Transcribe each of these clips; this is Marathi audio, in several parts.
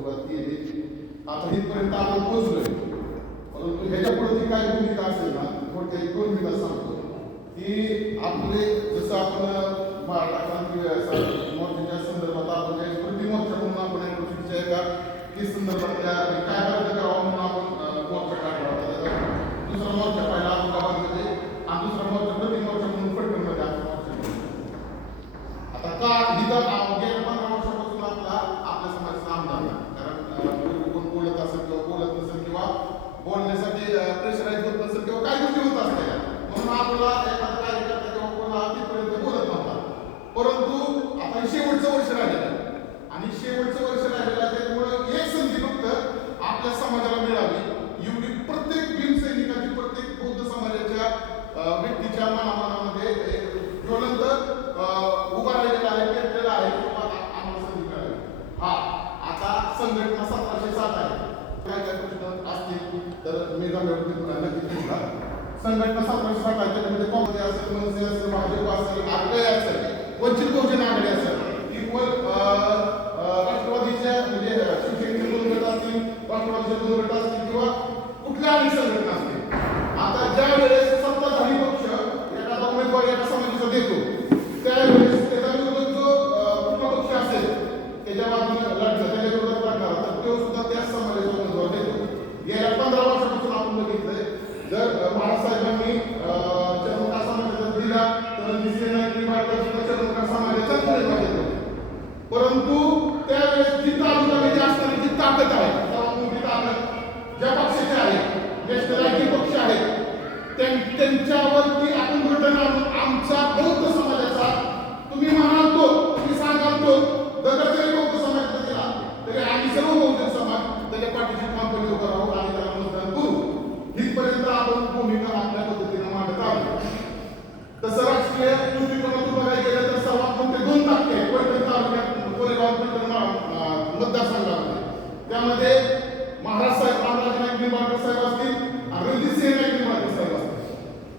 सुरुवात केली आता इथपर्यंत आपण पोहोचलोय. परंतु ह्याच्या काय भूमिका असेल ना थोडक्यात एक दोन मिनिटात सांगतो. की आपले जसं आपण मराठा क्रांती मोर्चाच्या संदर्भात आपण प्रतिमोर्चा म्हणून आपण या गोष्टीच्या एका की संदर्भातल्या काय तर मी जाऊन पुन्हा नक्की घेतला संघटना सतराशे साठ राज्यामध्ये काँग्रेस असेल मनसे असेल भाजप असेल आघाडी असेल वंचित बहुजन आघाडी असेल. इक्वल राष्ट्रवादीच्या म्हणजे शिवसेनेचे दोन गट असतील राष्ट्रवादीचे दोन गट असतील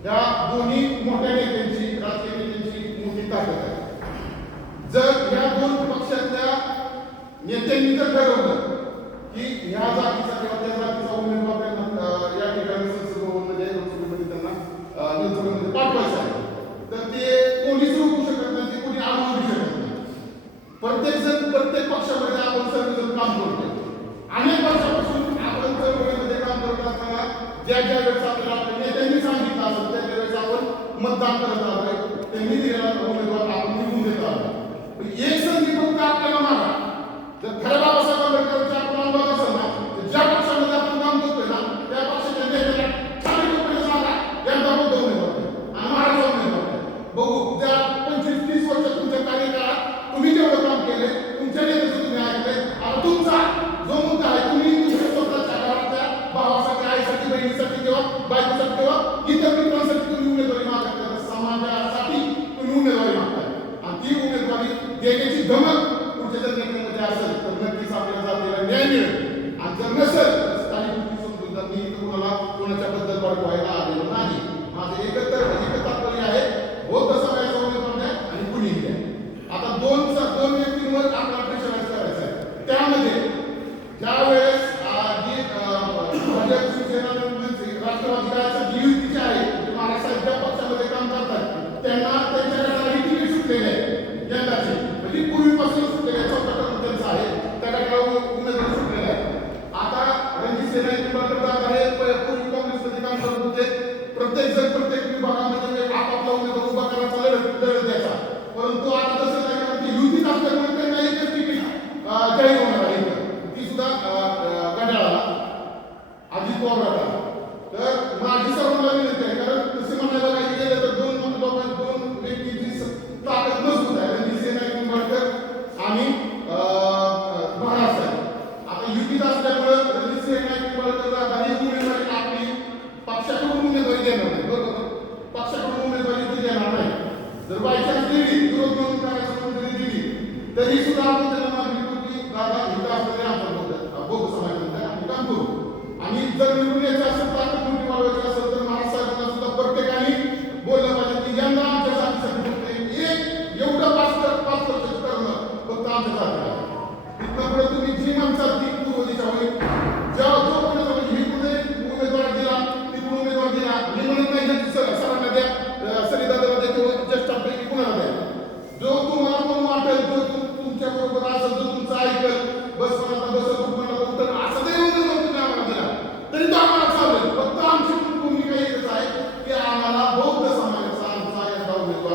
या दोन्ही मोठ्या नेत्यांची राजकीय नेत्यांची मोठी ताकद आहे. जर या दोन पक्षातल्या नेत्यांनी जर ठरवलं की ह्या जातीचा किंवा त्या जातीचा उमेदवार त्यांना या ठिकाणी संसदभवनमध्ये लोकसभेमध्ये त्यांना लोकसभेमध्ये पाठवायचं आहे तर ते कोणीच रोखू शकत नाही ते कोणी आढळू शकत नाही. प्रत्येक जण प्रत्येक पक्षामध्ये आपण सर्वजण काम करतो अनेक वर्षापासून आपण सर्वमध्ये काम करत असताना ज्या ज्या वेळेस आपल्याला मतदान करत आलोय त्यांनी दिलेला उमेदवार आपण निवडून देत आलोय एक संधी फक्त आपल्याला मारा जर खऱ्या बाबासाहेब आंबेडकरांच्या आपण Él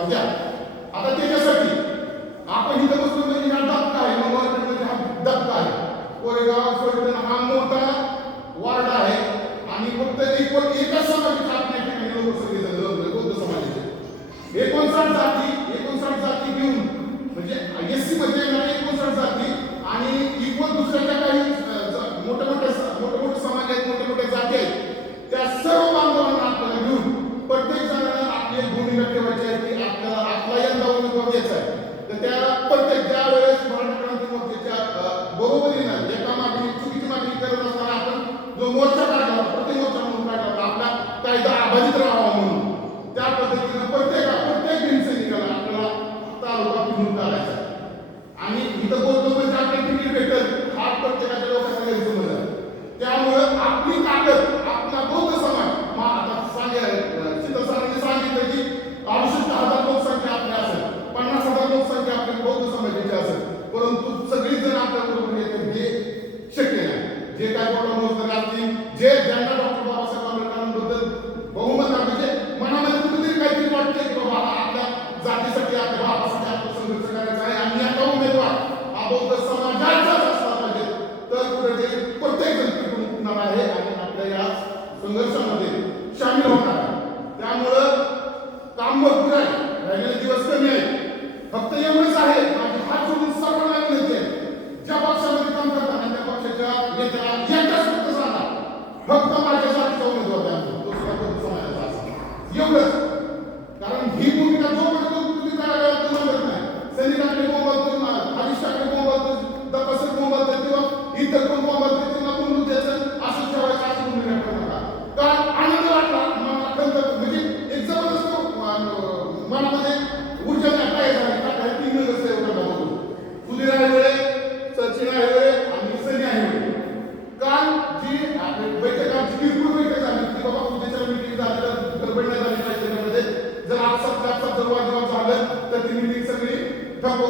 द्या आता त्याच्यासाठी आपण इथं बसून म्हणजे हा धक्का आहे नंबर म्हणजे हा धक्का आहे. कोरेगाव फलटण हा मोठा वार्ड आहे. आणि फक्त एकूण एकाच समाजाचा आपण या ठिकाणी म्हणजे लोकसभेचा लग्न बौद्ध समाजाचे. एकोणसाठ जाती आपला यंदा उमेदवार द्यायचा आहे तर त्या విస్తృతంగా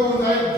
Gott sei